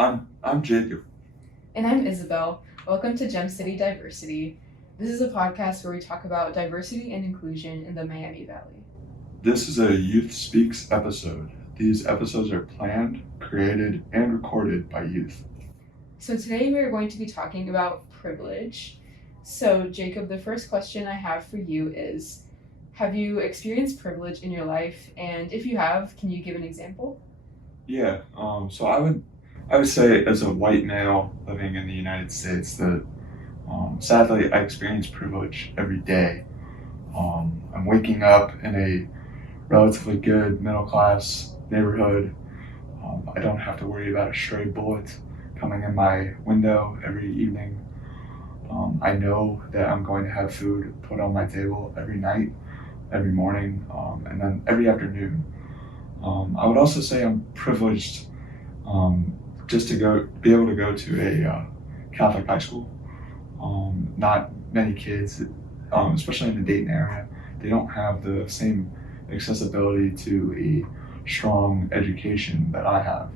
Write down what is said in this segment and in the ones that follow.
I'm Jacob. And I'm Isabel. Welcome to Gem City Diversity. This is a podcast where we talk about diversity and inclusion in the Miami Valley. This is a Youth Speaks episode. These episodes are planned, created, and recorded by youth. So today we're going to be talking about privilege. So, Jacob, the first question I have for you is, have you experienced privilege in your life? And if you have, can you give an example? Yeah. So I would say as a white male living in the United States that sadly I experience privilege every day. I'm waking up in a relatively good middle class neighborhood. I don't have to worry about a stray bullet coming in my window every evening. I know that I'm going to have food put on my table every night, every morning, and then every afternoon. I would also say I'm privileged just to be able to go to a Catholic high school. Not many kids, especially in the Dayton area, they don't have the same accessibility to a strong education that I have.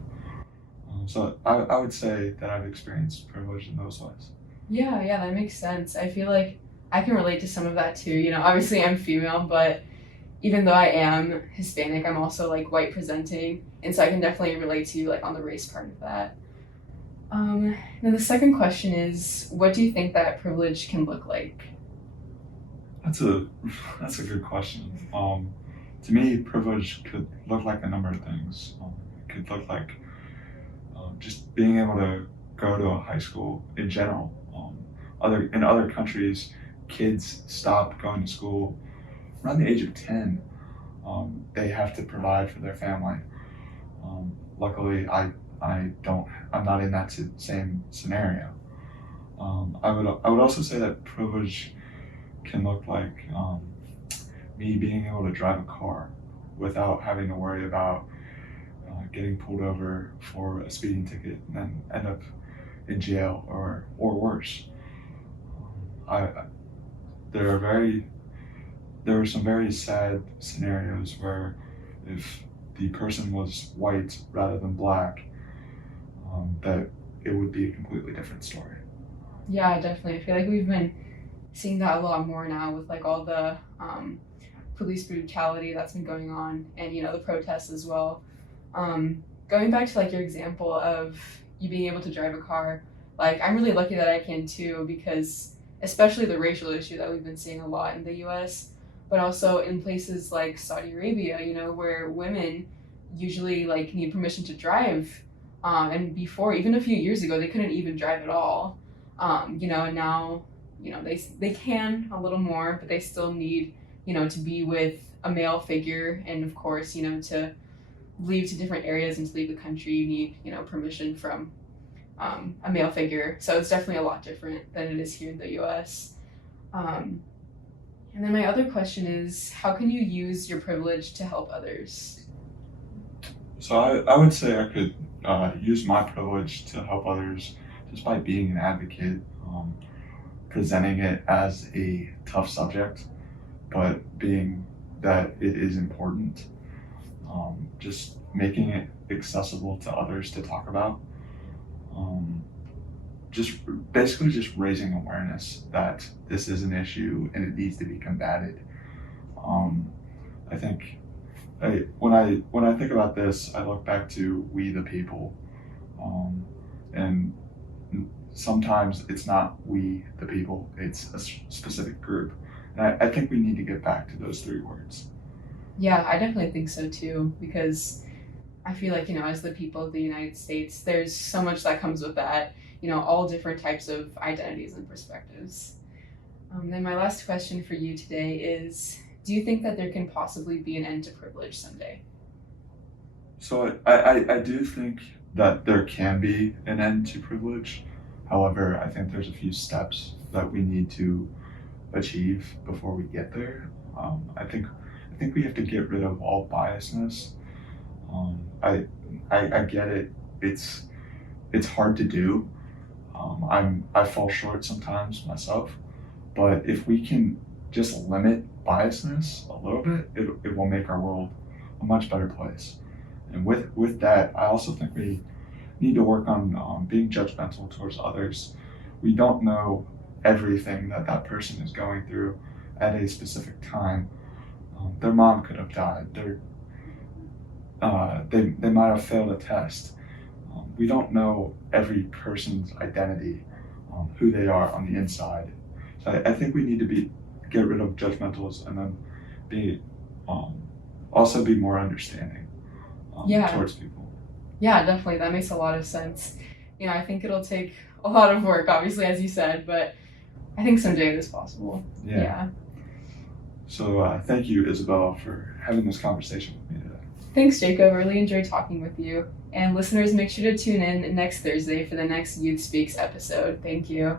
So I would say that I've experienced privilege in those ways. Yeah, that makes sense. I feel like I can relate to some of that too. Obviously I'm female, but even though I am Hispanic, I'm also like white presenting, and so I can definitely relate to you like on the race part of that. Then the second question is, what do you think that privilege can look like? That's a that's a good question. To me, privilege could look like a number of things. It could look like just being able to go to a high school in general. Other countries, kids stop going to school around the age of 10. They have to provide for their family. Luckily, I don't. I'm not in that same scenario. I would also say that privilege can look like me being able to drive a car without having to worry about getting pulled over for a speeding ticket and then end up in jail or worse. I there are very there were some very sad scenarios where if the person was white rather than black, that it would be a completely different story. Yeah, definitely. I feel like we've been seeing that a lot more now with like all the police brutality that's been going on, and the protests as well. Going back to like your example of you being able to drive a car, like I'm really lucky that I can too, because especially the racial issue that we've been seeing a lot in the US, but also in places like Saudi Arabia, where women usually like need permission to drive. And before, even a few years ago, they couldn't even drive at all. And now, they can a little more, but they still need, to be with a male figure. And of course, to leave to different areas and to leave the country, you need, permission from a male figure. So it's definitely a lot different than it is here in the US. Um, and then my other question is, how can you use your privilege to help others? So I would say I could use my privilege to help others just by being an advocate, presenting it as a tough subject, but being that it is important, just making it accessible to others to talk about. Um, just basically just raising awareness that this is an issue and it needs to be combated. Um, I think when I think about this, I look back to we the people, and sometimes it's not we the people; it's a specific group, and I think we need to get back to those three words. Yeah, I definitely think so too, because I feel like, as the people of the United States, there's so much that comes with that, all different types of identities and perspectives. Then my last question for you today is, do you think that there can possibly be an end to privilege someday? So I do think that there can be an end to privilege. However, I think there's a few steps that we need to achieve before we get there. I think we have to get rid of all biasness. Um, I, I get it. It's hard to do. I fall short sometimes myself, but if we can just limit biasness a little bit, it will make our world a much better place. And with that, I also think we need to work on being judgmental towards others. We don't know everything that that person is going through at a specific time. Their mom could have died. They might have failed a test. We don't know every person's identity, who they are on the inside. So I think we need to get rid of judgmentalism and then be also be more understanding Yeah. towards people. Yeah, definitely. That makes a lot of sense. I think it'll take a lot of work, obviously, as you said, but I think someday it is possible. Yeah. So thank you, Isabel, for having this conversation with me today. Thanks, Jacob. Really enjoyed talking with you. And listeners, make sure to tune in next Thursday for the next Youth Speaks episode. Thank you.